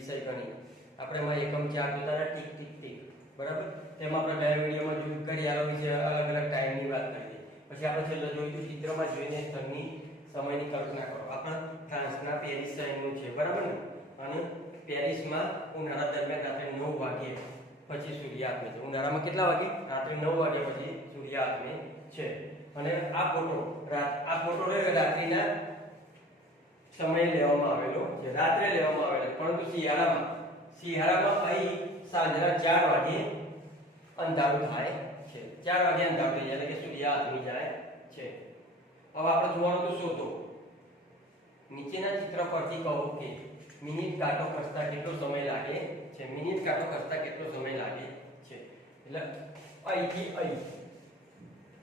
વિષય ગણિત આપણે એમાં એકમ 4 જોતા હતા ટીક ટીક ટીક બરાબર તેમાં આપણે ગયા વિડિયોમાં જોયું ઘડિયાળો વિશે અલગ અલગ ટાઈમની વાત કરી પછી આપણે છેલ્લે જોયું તો ચિત્રમાં જોઈને સ્થળની સમયની કલ્પના કરો આપણે ફ્રાન્સના પેરિસ શહેરનું છે બરાબર ને અને પેરિસમાં ઉનાળા દરમિયાન રાત્રે 9 વાગે પછી સૂર્યાસ્ત છે ઉનાળામાં કેટલા વાગે રાત્રે 9 વાગે પછી સૂર્યાસ્ત છે અને આ ફોટો રાત્રિના સમય લેવામાં આવેલો છે રાત્રે લેવામાં આવેલો પરંતુ શિયાળામાં અહીં સાંજના 4 વાગે અંધારું થાય છે 4 વાગે અંધારું થઈ જાય એટલે કે સૂર્યાસ્ત થઈ જાય છે હવે આપણે જોવાનું તો શોધો નીચેના ચિત્ર પરથી કહો કે મિનિટ કાંટો ખસતા કેટલો સમય લાગે છે મિનિટ કાંટો ખસતા કેટલો સમય લાગે છે એટલે અહીંથી અહીં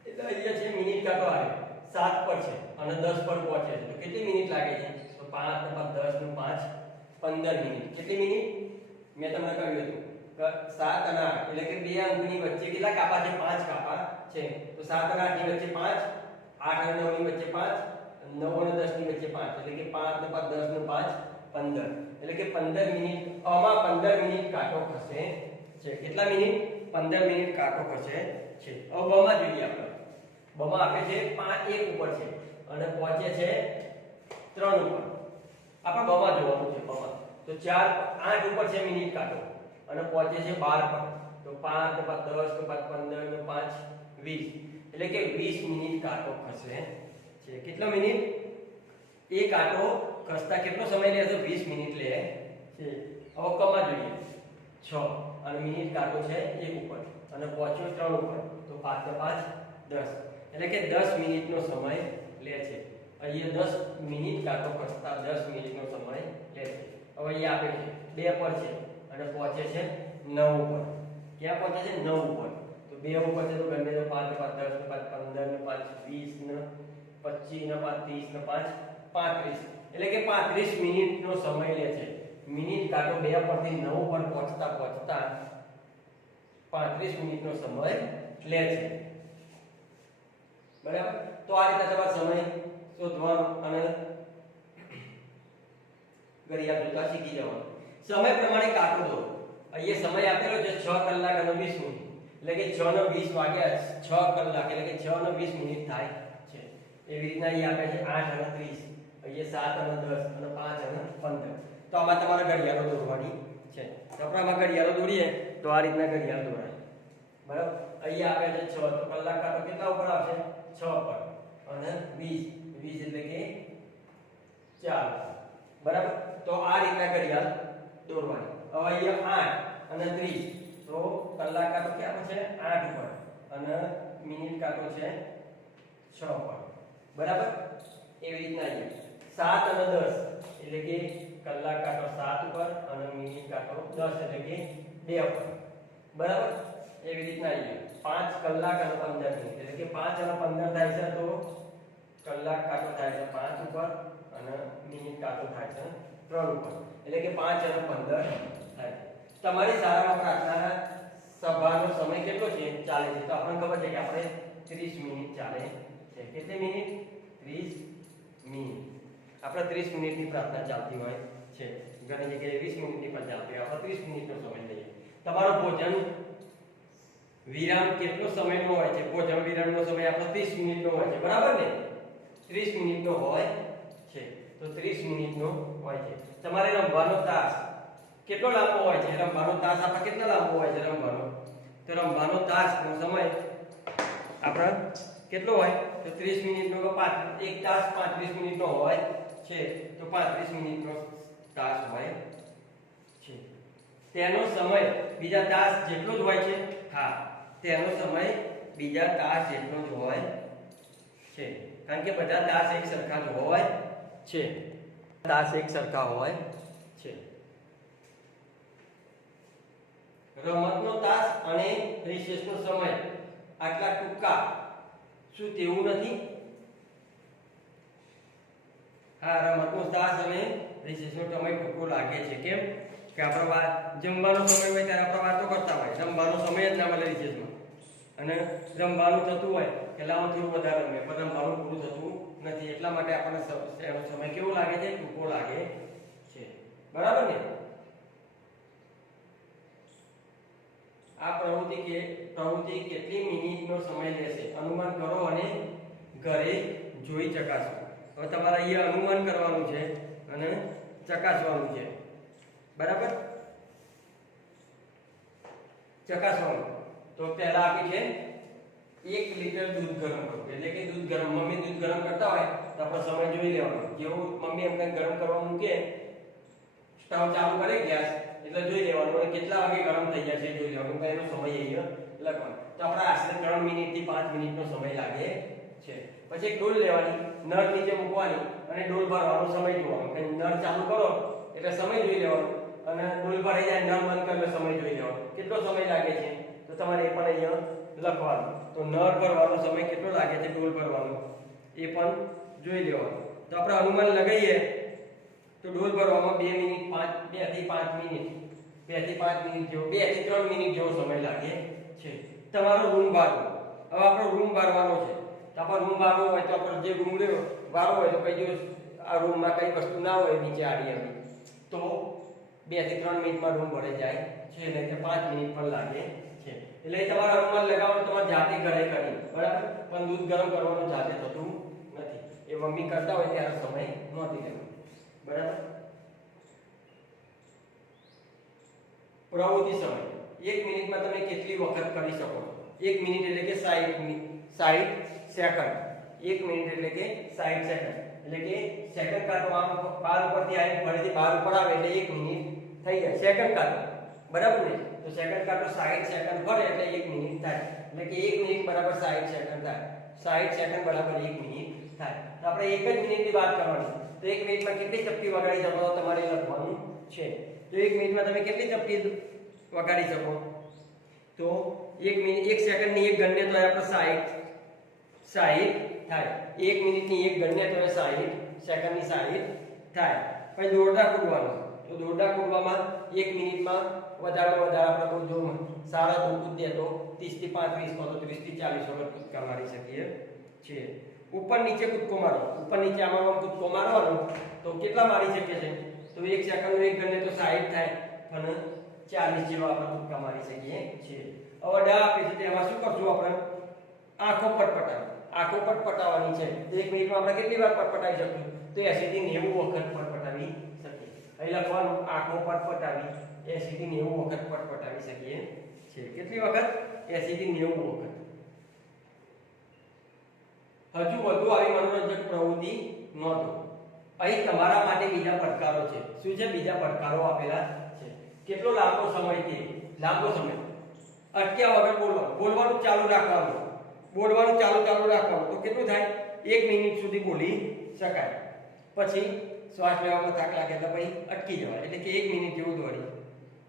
એટલે અહીંયા છે મિનિટ કાંટો આવે 7 પર છે અને 10 પર પહોંચે છે તો કેટલી મિનિટ લાગે છે તો 5 + 10 નું 5 15 મિનિટ કેટલી મિનિટ મેં તમને કહ્યું હતું કે 7 અને 8 એટલે કે બે અંકની વચ્ચે કેટલા કાપા છે 5 કાપા છે તો 7 અને 8 ની વચ્ચે 5 8 અને 9 ની વચ્ચે 5 9 અને 10 ની વચ્ચે 5 એટલે કે 5 + 10 નું 5 15 એટલે કે 15 મિનિટ આમાં 15 મિનિટ કાંટો ખસે છે કેટલા મિનિટ 15 મિનિટ કાંટો ખસે છે હવે બમાં જોઈએ આપણે બમાં આપે છે 5 1 ઉપર છે અને પહોંચે છે 3 ઉપર આપણે બમાં જોવાનું છે બમાં તો 4 8 ઉપર છે મિનિટ કાંટો અને પહોંચે છે 12 પર તો 5 + 10 + 15 + 5 20 એટલે કે 20 મિનિટ કાંટો ખસે છે કેટલા મિનિટ એ કાંટો ખસતા કેટલો સમય લે તો 20 મિનિટ લે છે હવે કમાં જોઈએ 6 અને મિનિટ કાંટો છે 1 ઉપર અને પહોંચ્યો 3 ઉપર તો 5 + 5 10 એટલે કે 10 મિનિટનો સમય લે છે અહીંયા 10 મિનિટ કાંટો ખસતા 10 મિનિટનો સમય લે છે હવે અહીંયા આપે છે 2 પર છે અને પહોંચે છે 9 ઉપર ક્યાં પહોંચે છે 9 ઉપર તો 2 ઉપર છે તો ગમે તો 5 + 10 + 15 + 5 20 ને 25 ને 5 30 ને 5 35 એટલે કે 35 મિનિટનો સમય લે છે મિનિટ કાંટો 2 પરથી 9 પર પહોંચતા 35 મિનિટનો સમય લે છે બરાબર તો આ રીતે તમારે સમય શોધવાનો અને ઘડિયાળ જોતા શીખી જવાનું સમય પ્રમાણે કાંટો દોરો અહીંયા સમય આપેલો છે 6 કલાક અને 20 મિનિટ એટલે કે 6 ને 20 વાગ્યા 6 કલાક એટલે કે 6 ને 20 મિનિટ થાય છે એવી રીતના અહીંયા આપે છે 8 અને 30 અહીંયા 7 અને 10 અને 5 અને 15 તો આમાં તમારે ઘડિયાળો દોરવાની છે તો આપણે આમાં ઘડિયાળો દોરીએ તો આ રીતના ઘડિયાળ દોરાય બરાબર અહીંયા આપે છે 6 તો કલાક કાંટો કેટલા ઉપર આવશે 6 પર અને 20 એટલે કે 4 બરાબર તો આ રીતના ઘડિયાળ દોરવાની હવે અહીંયા 8 અને 30 તો કલાક કાંટો ક્યાં છે 8 પર અને મિનિટ કાંટો છે 6 પર બરાબર એવી રીતના અહીંયા 7 અને 10 એટલે કે કલાક કાંટો 7 ઉપર અને મિનિટ કાંટો 10 એટલે કે 2 પર બરાબર એવી રીતના અહીંયા 5 કલાક અને 15 મિનિટ એટલે કે 5 અને 15 થાય છે તો કલાક કાંટો થાય છે 5 ઉપર અને મિનિટ કાંટો થાય છે 3 ઉપર એટલે કે 5 અને 15 થાય તમારી શાળામાં પ્રાર્થના સભાનો સમય કેટલો છે ચાલે છે તો આપણને ખબર છે કે આપણે 30 મિનિટ ચાલે છે કેટલી મિનિટ 30 મિનિટ આપણે 30 મિનિટની પ્રાર્થના ચાલતી હોય છે ઘણી જગ્યાએ 20 મિનિટની પણ ચાલતી હોય આપણે 30 મિનિટનો સમય લઈએ તમારો ભોજન વિરામ કેટલો સમયનો હોય છે ભોજન વિરામનો સમય આપણો 30 મિનિટનો હોય છે બરાબર ને 30 મિનિટનો હોય છે તો 30 મિનિટનો હોય છે તમારે રમવાનો તાસ કેટલો લાંબો હોય છે રમવાનો તાસ આપણે કેટલો લાંબો હોય છે રમવાનો તો રમવાનો તાસનો સમય આપણે કેટલો હોય તો 30 મિનિટનો કે 1 તાસ 35 મિનિટનો હોય છે તો 35 મિનિટનો તાસ હોય છે તેનો સમય બીજા તાસ જેટલો જ હોય છે હા તેનો સમય બીજા તાસ જેટલો જ હોય છે કારણ કે બધા તાસ એક સરખા જ હોય છે તાસ એક સરખા હોય છે રમતનો તાસ અને રિસેસનો સમય આટલા ટૂંકા શું તેવું નથી હા રમતનો તાસ અને રિસેસનો સમય ટૂંકો લાગે છે કેમ કે આપણે જમવાનો સમય હોય ત્યારે આપણે વાતો કરતા હોય રમવાનો સમય જ ના મળે રિસેસમાં અને રમવાનું થતું હોય કે લાવો થોડું વધારે રમે પણ રમવાનું પૂરું થતું નથી એટલા માટે આપણને એનો સમય કેવો લાગે છે ટૂંકો લાગે છે બરાબર ને આ પ્રવૃત્તિ કેટલી મિનિટનો સમય લેશે અનુમાન કરો અને ઘરે જોઈ ચકાસો. હવે તમારે અહીંયા અનુમાન કરવાનું છે અને ચકાસવાનું છે. બરાબર, ચકાસવાનું. તો પહેલા આપી છે 1 લિટર દૂધ ગરમ કરો, એટલે કે દૂધ ગરમ, મમ્મી દૂધ ગરમ કરતા હોય તો આપણે સમય જોઈ લેવાનો. જેવું મમ્મી એમને ગરમ કરવા મૂકે, સ્ટવ ચાલુ કરે ગેસ, એટલે જોઈ લેવાનું અને કેટલા વાગે ગરમ થઈ જાય છે જોઈ લેવાનું. એનો સમય અહીંયા લખવાનો. તો આપણે આશરે 3 મિનિટથી 5 મિનિટનો સમય લાગે છે. પછી એક ડોલ લેવાની, નળ નીચે મૂકવાની અને ડોલ ભરવાનો સમય જોવાનો. કે નળ ચાલુ કરો એટલે સમય જોઈ લેવાનો અને ડોલ ભરાઈ જાય, નળ બંધ કરે એટલે સમય જોઈ લેવાનો. કેટલો સમય લાગે છે તો તમારે એ પણ અહીંયા લખવાનું. તો નળ ભરવાનો સમય કેટલો લાગે છે, ડોલ ભરવાનો એ પણ જોઈ લેવાનું. તો આપણે અનુમાન લગાવીએ તો ડોલ ભરવામાં 2 મિનિટ 2 થી 5 મિનિટ 2 થી 5 મિનિટ જેવો 2 થી 3 મિનિટ જેવો સમય લાગે છે. તમારો રૂમ બારવો. હવે આપણો રૂમ બારવાનો છે. તો આપણે રૂમ બારવો હોય તો આપણે જે રૂમ લેવો બારવો હોય તો કઈ દિવસ આ રૂમમાં કઈ વસ્તુ ના હોય નીચે આડી આવી તો 2 થી 3 મિનિટમાં રૂમ ભરાઈ જાય છે, નહીં તો 5 મિનિટ પણ લાગે છે. એટલે તમારે અનુમાન લગાવવાનું તમારે જાતે ઘરે કરી, બરાબર. પણ દૂધ ગરમ કરવાનું જાતે થતું નથી, એ મમ્મી કરતા હોય ત્યારે સમય નોંધી લેવાનો. બરાબર. પ્રવૃત્તિ સમય 1 મિનિટમાં તમે કેટલી વખત કરી શકો? 1 મિનિટ એટલે કે 60 સેકન્ડ. 1 મિનિટ એટલે કે 60 સેકન્ડ, એટલે કે સેકન્ડ કાંટો આમ બાર ઉપરથી આવીને ફરીથી બાર ઉપર આવે એટલે 1 મિનિટ થઈ જાય સેકન્ડ કાંટો. બરાબર ને? તો સેકન્ડ કાંટો 60 સેકન્ડ ફરે એટલે 1 મિનિટ થાય. એટલે કે 1 મિનિટ બરાબર 60 સેકન્ડ થાય. 60 સેકન્ડ બરાબર 1 મિનિટ થાય. તો આપણે 1 જ મિનિટની વાત કરવાની. તો 1 મિનિટમાં કેટલી ચપટી વગાડી શકો તમારે લખવાનું છે. તો 1 મિનિટમાં તમે કેટલી ચપટી વગાડી શકો? તો 1 મિનિટ 1 સેકન્ડની 1 ગણને તો આપણે 60 થાય. 1 મિનિટની 1 ગણને તો 60 સેકન્ડની 60 થાય. પછી દોરડા કૂદવાનું. તો દોરડા કૂદવામાં 1 મિનિટમાં વધારેમાં વધારે આપણે બહુ જો સારા દોર કૂદીએ તો 30 થી 35 અથવા 30 થી 40 વખત કૂદકા મારી શકીએ છીએ. ઉપર નીચે કૂદકો મારો. ઉપર નીચે આમાં કૂદકો મારવાનો તો કેટલા મારી શકીએ છે? તો 1 સેકન્ડનો 1 ગણને તો 60 થાય અને 40 જેવા આપણે કૂદકા મારી શકીએ છીએ. હવે ડા આપે છે તેમાં શું કરશું આપણે? આંખો પટપટાવી. આંખો પટપટાવવાની છે. તો 1 મિનિટમાં આપણે કેટલી વાર પટપટાવી શકીએ? તો 80 થી 90 વખત પટપટાવી શકીએ. અહીં લખવાનું આંખો પટપટાવી 80 થી 90 વખત પટપટાવી શકીએ છીએ. કેટલી વખત? 80 થી 90 વખત. હજુ વધુ આવી મનોરંજક પ્રવૃત્તિ નોંધો. અહીં તમારા માટે બીજા પડકારો છે. શું છે? બીજા પડકારો આપેલા છે. કેટલો લાંબો સમય છે? લાંબો સમય અટક્યા વગર બોલવાનું. બોલવાનું ચાલુ રાખવાનું. બોલવાનું ચાલુ રાખવાનું. તો કેટલું થાય? 1 મિનિટ સુધી બોલી શકાય. પછી શ્વાસ લેવામાં થાક લાગે તો પછી અટકી જવાય. એટલે કે 1 મિનિટ જેવું દોડી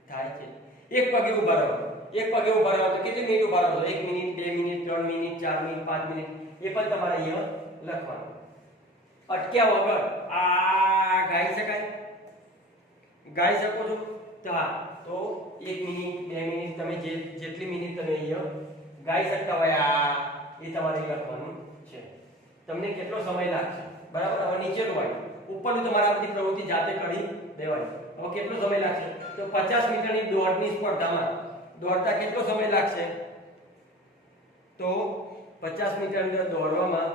થાય છે. એક પગે ઊભા રહેવાનું. એક પગે ઊભા રહેવાનું તો કેટલી મિનિટ ઊભા રહેવાનું? 1 minute 2 minute 3 minute 4 minute 5 minute એ પણ તમારે અહીંયા લખવાનું. અટક્યા વગર આ ગાઈ શકાય? ગાઈ શકો છો? તો હા, તો 1 મિનિટ 2 મિનિટ તમે જેટલી મિનિટ તમે અહીંયા ગાઈ શકતા હોય આ એ તમારે લખવાનું છે. તમને કેટલો સમય લાગશે? બરાબર. હવે નીચેનું હોય ઉપરનું તમારે આ બધી પ્રવૃત્તિ જાતે કરી દેવાની. હવે કેટલો સમય લાગશે? તો 50 મીટરની દોડની સ્પર્ધામાં દોડતા કેટલો સમય લાગશે? તો 50 મીટર દોડવામાં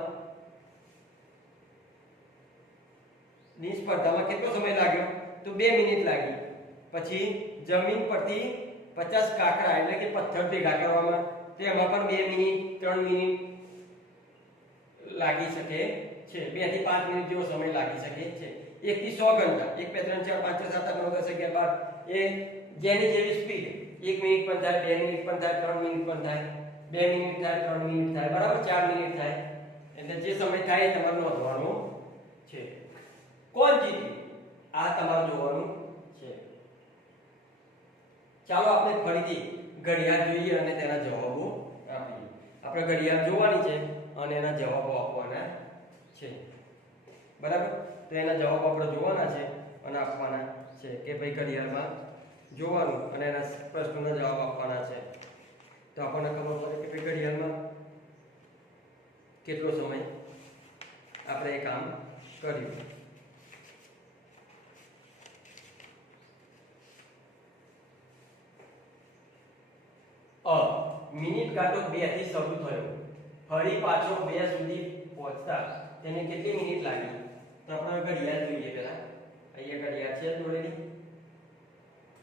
ની સ્પર્ધામાં કેટલો સમય લાગ્યો? તો 2 મિનિટ લાગી. પછી જમીન પરથી 50 કાંકરા એટલે કે પથ્થર ભેગા કરવામાં તેમાં પણ 2 મિનિટ 3 મિનિટ લાગી શકે છે. 2 થી 5 મિનિટ જેવો સમય લાગી શકે છે. 1 થી 100 ગણતા 1 2 3 4 5 6 7 8 9 10 11 12 એ જેની જેવી સ્પીડ 1 મિનિટ પણ થાય 2 મિનિટ પણ થાય 3 મિનિટ પણ થાય 2 મિનિટ થાય 3 મિનિટ થાય બરાબર 4 મિનિટ થાય. એટલે જે સમય થાય એ તમારે નોંધવાનો છે. કોણ જીત્યું આ તમારે જોવાનું છે. ચાલો આપણે ફરીથી ઘડિયાળ જોઈએ અને તેના જવાબો આપીએ. આપણે ઘડિયાળ જોવાની છે અને એના જવાબો આપવાના છે. બરાબર. તો એના જવાબ આપણે જોવાના છે અને આપવાના છે કે ભાઈ ઘડિયાળમાં જોવાનું અને એના પ્રશ્નોના જવાબ આપવાના છે. તો આપણને ખબર પડે કે ભાઈ ઘડિયાળમાં કેટલો સમય આપણે એ કામ કર્યું. મિનિટ કાંટો 2 થી શરૂ થયો, ફરી પાછો 2 સુધી પહોંચતા તેને કેટલી મિનિટ લાગી? તો આપણે ઘડિયાળ જોઈએ પહેલા. અહીંયા ઘડિયાળ છે દોરેલી,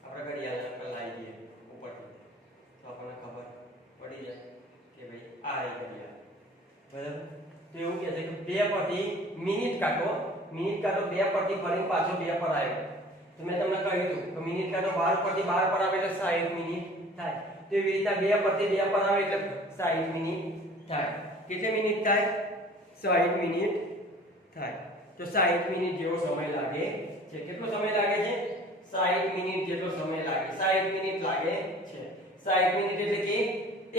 આપણે ઘડિયાળ પર લાવી દઈએ ઉપરથી, તો આપણને ખબર પડી જાય કે ભાઈ આ રહી ઘડિયાળ. બરાબર? તો એવું કહે છે કે 2 પરથી મિનિટ કાંટો 2 પરથી ફરી પાછો 2 પર આવ્યો. તો મેં તમને કહ્યું હતું કે મિનિટ કાંટો 12 પરથી 12 પર આવે એટલે 60 મિનિટ થાય. તો એવી રીતે 2 પરથી 2 પર આવે એટલે 60 મિનિટ થાય. કેટલી મિનિટ થાય? 60 મિનિટ થાય. તો 60 મિનિટ જેવો સમય લાગે છે. કેટલો સમય લાગે છે? 60 મિનિટ જેટલો સમય લાગે. 60 મિનિટ લાગે છે. 60 મિનિટ એટલે કે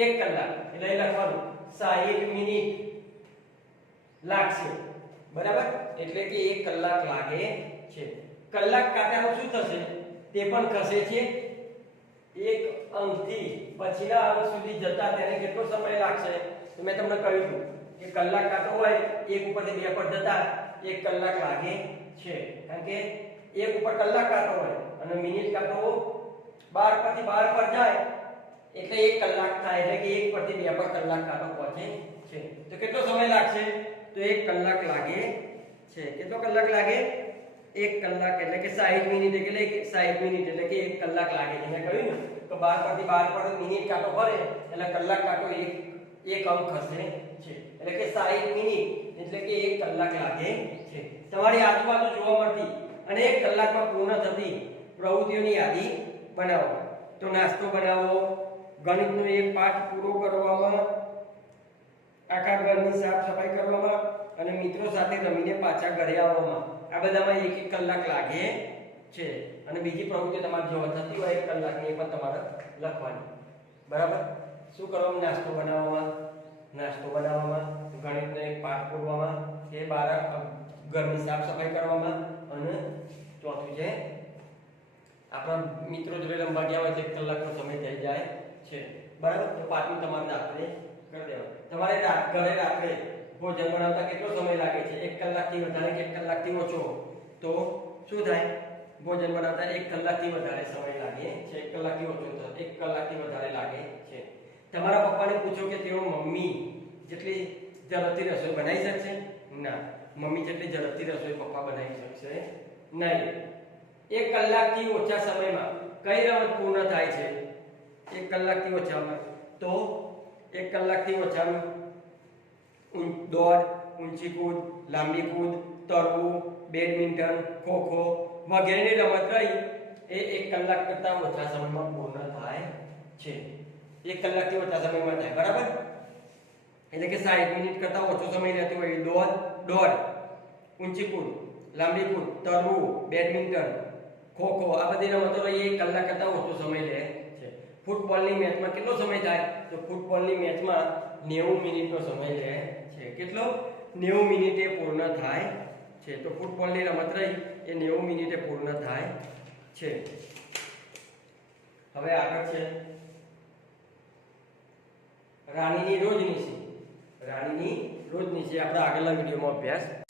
1 કલાક. એટલે લખવાનું 60 મિનિટ લાગશે. બરાબર? એટલે કે 1 કલાક લાગે છે. કલાક કાંટાનું શું થશે? તે પણ ખસે છે. એક અંકથી પછીના અંક સુધી જતા તેને કેટલો સમય લાગશે? તો મેં તમને કહ્યું હતું કે કલાક કાંટો હોય 1 ઉપરથી 2 પર જતા 1 કલાક લાગે છે. કારણ કે 1 ઉપર કલાક કાંટો હોય અને મિનિટ કાંટો 12 પરથી 12 પર જાય એટલે 1 કલાક થાય. એટલે કે 1 પરથી 2 પર કલાક કાંટો પહોંચે છે. તો કેટલો સમય લાગશે? તો 1 કલાક લાગે છે. કેટલો કલાક લાગે? 1 કલાક એટલે કે 60 મિનિટ એટલે કે 60 મિનિટ એટલે કે 1 કલાક લાગે. મેં કહ્યું ને કે 12 પરથી 12 પર મિનિટ કાંટો ફરે એટલે કલાક કાંટો એક અંક ખસે છે. એટલે કે 60 મિનિટ એટલે કે 1 કલાક લાગે છે. તમારી આજુબાજુ જોવા મળતી અને 1 કલાકમાં પૂર્ણ થતી પ્રવૃત્તિઓની યાદી બનાવો. તો નાસ્તો બનાવો, ગણિતનો એક પાઠ પૂરો કરવામાં, આખા ઘરની સાફ સફાઈ કરવામાં અને મિત્રો સાથે રમીને પાછા ઘરે આવવામાં, આ બધામાં 1 કલાક લાગે છે. અને બીજી પ્રવૃત્તિ તમારે જો થતી હોય 1 કલાકની એ પણ તમારે લખવાની. બરાબર? શું કરવાનું? નાસ્તો બનાવવામાં, ગણિતનો એક પાઠ પૂરવામાં, કે ઘરની સાફ સફાઈ કરવામાં, અને ચોથું છે આપણા મિત્રો જોડે રમવા ગયા હોય તો 1 કલાકનો સમય થઈ જાય છે. બરાબર? તો પાછું તમારે રાત્રે કરી દેવાનું. તમારે ઘરે રાત્રે ભોજન બનાવતા કેટલો સમય લાગે છે? 1 કલાકથી વધારે કે 1 કલાકથી ઓછો? તો શું થાય? ભોજન બનાવતા 1 કલાકથી વધારે સમય લાગે છે. 1 કલાકથી ઓછો થાય, 1 કલાકથી વધારે લાગે છે. તમારા પપ્પાને પૂછો કે તેઓ મમ્મી જેટલી ઝડપથી રસોઈ બનાવી શકશે? ના, મમ્મી જેટલી ઝડપથી રસોઈ પપ્પા બનાવી શકશે નહીં. 1 કલાકથી ઓછા સમયમાં કઈ રમત પૂર્ણ થાય છે? 1 કલાકથી ઓછામાં તો 1 કલાકથી ઓછામાં દોડ, ઊંચી કૂદ, લાંબી કૂદ, તરવું, બેડમિન્ટન, ખોખો વગેરેની રમત રહી એ 1 કલાક કરતા ઓછા સમયમાં પૂર્ણ થાય છે. 1 કલાકથી ઓછા સમયમાં થાય. બરાબર? એટલે કે 60 મિનિટ કરતા ઓછો સમય લેતો હોય દોડ, ઊંચી કૂદ, લાંબી કૂદ, તરવું, બેડમિન્ટન, ખોખો આ બધી રમતો રહી 1 કલાક કરતા ઓછો સમય લે છે. ફૂટબોલની મેચમાં કેટલો સમય થાય? તો ફૂટબોલની મેચમાં 90 મિનિટનો સમય લે છે. કેટલો? 90 મિનિટે પૂર્ણ થાય છે. તો ફૂટબોલની રમત રહી એ 90 મિનિટે પૂર્ણ થાય છે. હવે આગળ છે રાણીની રોજનીશી. આપણે આગળના વિડીયોમાં અભ્યાસ